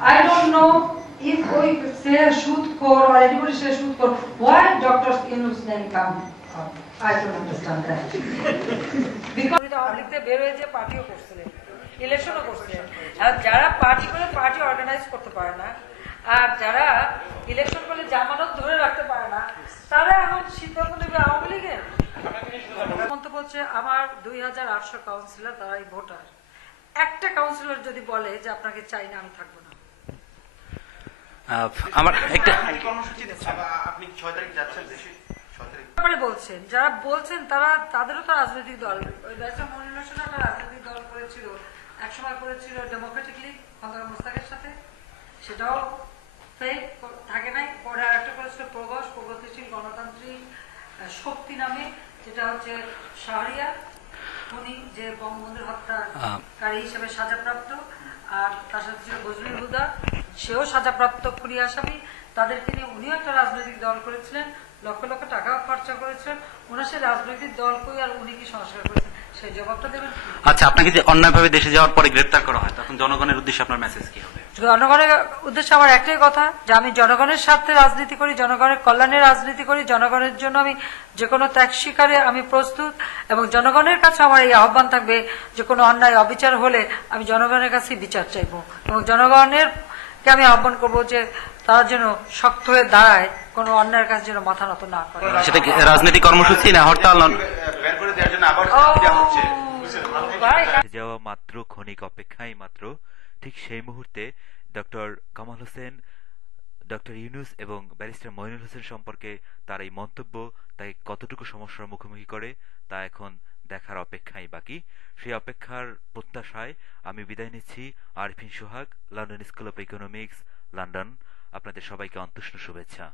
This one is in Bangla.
I don't know if we say shoot for or anybody say shoot for, why Dr. Yunus name come up? I don't understand that. Because বের হয়ে যে পার্টিও করছিলেন, ইলেকশনও করছিলেন, আর যারা পার্টি করে পার্টি অর্গানাইজ করতে পারে না, আর যারা ইলেকশন করলে জামানত ধরে রাখতে পারে না, তারা এখন সিদ্ধান্ত নেবে আওয়ামী লীগের। মন্তব্য হচ্ছে আমার 2800 কাউন্সিলর, তারাই ভোটার। একটা কাউন্সিলর যদি বলে যে আপনাকে চাই না, আমি থাকবো না। আমার একটা আপনি 6 তারিখ যাচ্ছেন দেশে, 6 তারিখ বলছেন, যারা বলছেন তারা, তাদেরও তো রাজনৈতিক দল, ওই ব্যারিস্টার মনিরুল হোসেন একটা রাজনৈতিক দল করেছিল, একসময় করেছিল ডেমোক্রেটিকলি খন্দকার মোস্তাকের সাথে, সেটাও ফেক থাকে নাই। পরে আরেকটা করেছিল প্রগতিশীল গণতান্ত্রিক শক্তি নামে, যেটা হচ্ছে শাহরিয়ার, উনি যে বঙ্গবন্ধুর হত্যাকারী হিসেবে সাজাপ্রাপ্ত, আর তার সাথে ছিল বজলুল হুদা, সেও সাজাপ্রাপ্ত খুনি আসামি। তাদেরকে নিয়ে উনিও একটা রাজনৈতিক দল করেছিলেন, লক্ষ লক্ষ টাকাও খরচা করেছিলেন। ওনার সেই রাজনৈতিক দল কই আর উনি কি সংস্কার করেছেন, সেই জবাবটা দেবেন। আচ্ছা, আপনাকে যে অন্যায়ভাবে দেশে যাওয়ার পরে গ্রেফতার করা হয়, তখন জনগণের উদ্দেশ্যে আপনার মেসেজ কি হবে? জনগণের উদ্দেশ্যে আমার একটাই কথা, যে আমি জনগণের স্বার্থে রাজনীতি করি, জনগণের কল্যাণে রাজনীতি করি, জনগণের জন্য আমি যে কোনো ত্যাগ স্বীকারে আমি প্রস্তুত, এবং জনগণের কাছে আমার এই আহ্বান থাকবে যে কোনো অন্যায় অবিচার হলে আমি জনগণের কাছে বিচার চাইব, এবং জনগণের কে আমি আহ্বান করবো যে তারা যেন শক্ত হয়ে দাঁড়ায়, কোনো অন্যায়ের কাছে যেন মাথা নত না করে। সেটা কি রাজনৈতিক কর্মসূচি না হরতাল? বের করে দেওয়ার জন্য আবার দেওয়া হচ্ছে। যাওয়া মাত্র ক্ষণিক অপেক্ষাই মাত্র, ঠিক সেই মুহূর্তে ডক্টর কামাল হোসেন, ডক্টর ইউনূস এবং ব্যারিস্টার মইনুল হোসেন সম্পর্কে তার এই মন্তব্য তাকে কতটুকু সমস্যার মুখোমুখি করে তা এখন দেখার অপেক্ষাই বাকি। সেই অপেক্ষার প্রত্যাশায় আমি বিদায় নিচ্ছি। Arfin Sohag, London school of economics, London. আপনাদের সবাইকে অন্তুষ্ণ শুভেচ্ছা।